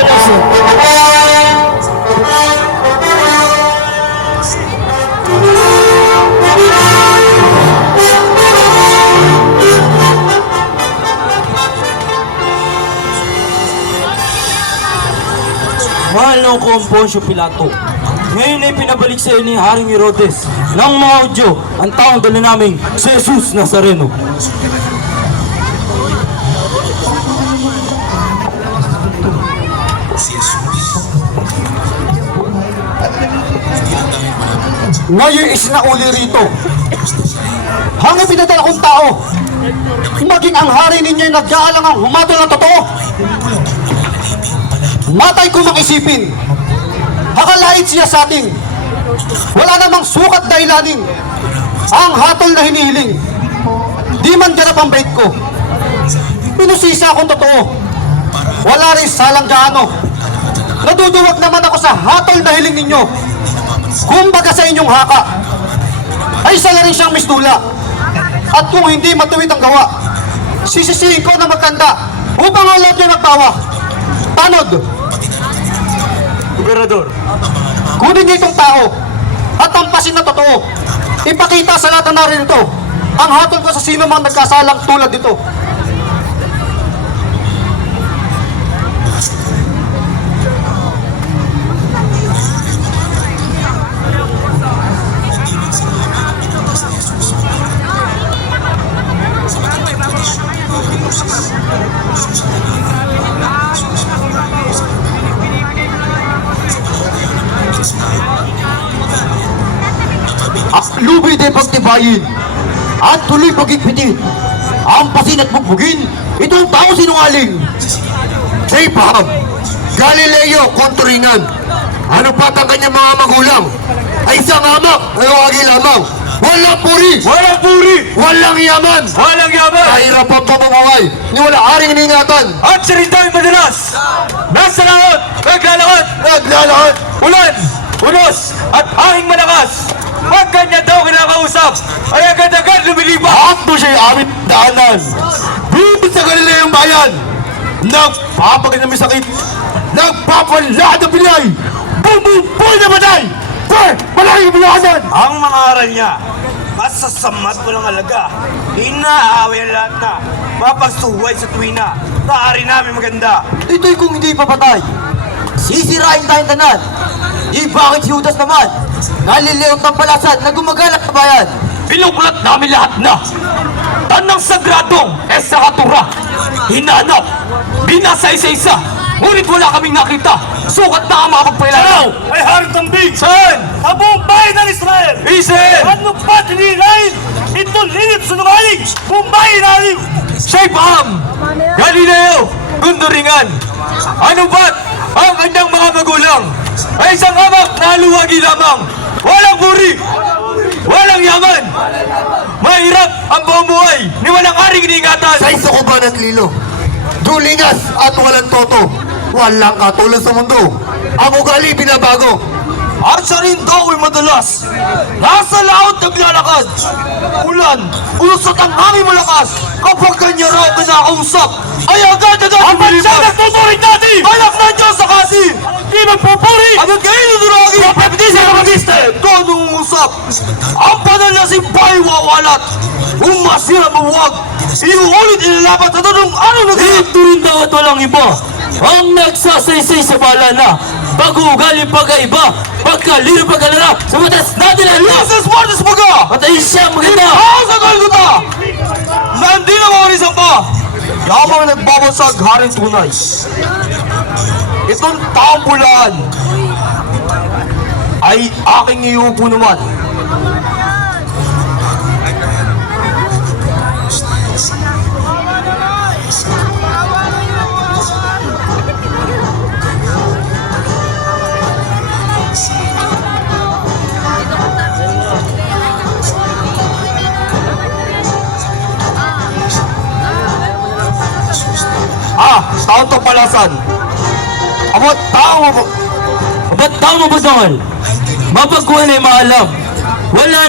Mahal ng Poncio Pilato, ngayon ay pinabalik sa iyo ni Haring Herodes ng mga Hudyo ang taong dala naming si Jesus Nazareno. Ngayon isinauli rito. Hanggang pinadala kong tao, maging ang hari ninyo'y nag-aalangang humatol ng totoo. Matay ko mang isipin, hakalait siya sa atin. Wala namang sukat dahilanin ang hatol na hinihiling. Di man ganap ang bait ko. Pinusisa akong totoo. Wala rin salang gaano. Naduduwag naman ako sa hatol na hiling ninyo. Kumbaga sa inyong haka, ay isa na rin siyang mistula. At kung hindi matuwid ang gawa, sisisihin ko na magkanda upang ang lahat nyo nagtawa. Tanod! Gobernador, kunin niyo itong tao at tampasin na totoo. Ipakita sa lahat na narito ang hatol ko sa sino mang nagkasalang tulad nito. Lubay din pagtibayin at tuloy pagigpitin ang pasin at bugbugin itong tao sinungaling. Say Paham, Galileo konturingan, ano pa ang kanyang mga magulang ay isang amak ay wagi lamang. Walang puri, walang yaman, kahirap ang pamumuhay ni wala aring iningatan. at siya rin tayo madalas nasa laot, naglalakad, ulan, unos, at hanging malakas. Pag kanya daw kinakausap, ay agad-agad lumilipas. At mo siya'y aming daanan. Dito sa Galileang bayan, nagpapagal na may sakit, nagpapalad na pinay, bumuboy na matay, malaking bilasan. Ang mga aral niya, masasamat walang alaga. Inaaway ang lahat na mapagsuway sa tuwina. Taari namin maganda. Ito'y kung hindi papatay, sisirain tayong tanan. Bakit si Judas naman? Nalileong tampalasan na gumagalak sa bayan. Pinuklat namin lahat na tanang sagradong esakatura. Hinanap, binasa isa-isa, ngunit wala kaming nakita. Sukat na ang mga pagpailanaw. Ay Haring Kambing! Saan? Sa buong bayan ng Israel! Israel! Ano ba't hinihirain? Ito linip sunungaling! Bumbay inalim! Siya'y Paham, Galileo, Gunduringan. Ano ba't ang kanyang mga magulang ay isang amak na luwagi lamang? Walang puri, walang yaman. Mahirap ang buhay ni walang aring iniingatan. Sa isukuban at lilo, dulingas at walang toto, walang katulad sa mundo. Ang ugali binabago. At siya rin daw ay madalas nasa laot naglalakad. Ulan, ulusot ang aming malakas. Kapag kanya raw kinakausap, ay agad-agad Ang bansa nagtuturing natin! anak ng Diyos sa kasi! Di magpupuri! Agad kayo nuduragi! Kapagdisi ka mag-iste! Ito nung usap, ang panal na simpay wawalat. Umasira mabuwag, iuulit ilalapat sa tanong ano naging. Ito rin daw at walang iba ang nagsasaysay sa bala na pag-uugali pagkaiba, pagkalino pagkalala sa matas natin ang lahat. Yes, Martes Baga! At ay siya maganda! Ikaw sa Golgota! Nandi na mga risang pa! Yamang nagbabasag haring tunay. Itong taong bulan ay aking iupo naman. Taon to palasan. Abot tao mo ba dahil? Mapagkuhan ay maalam. Wala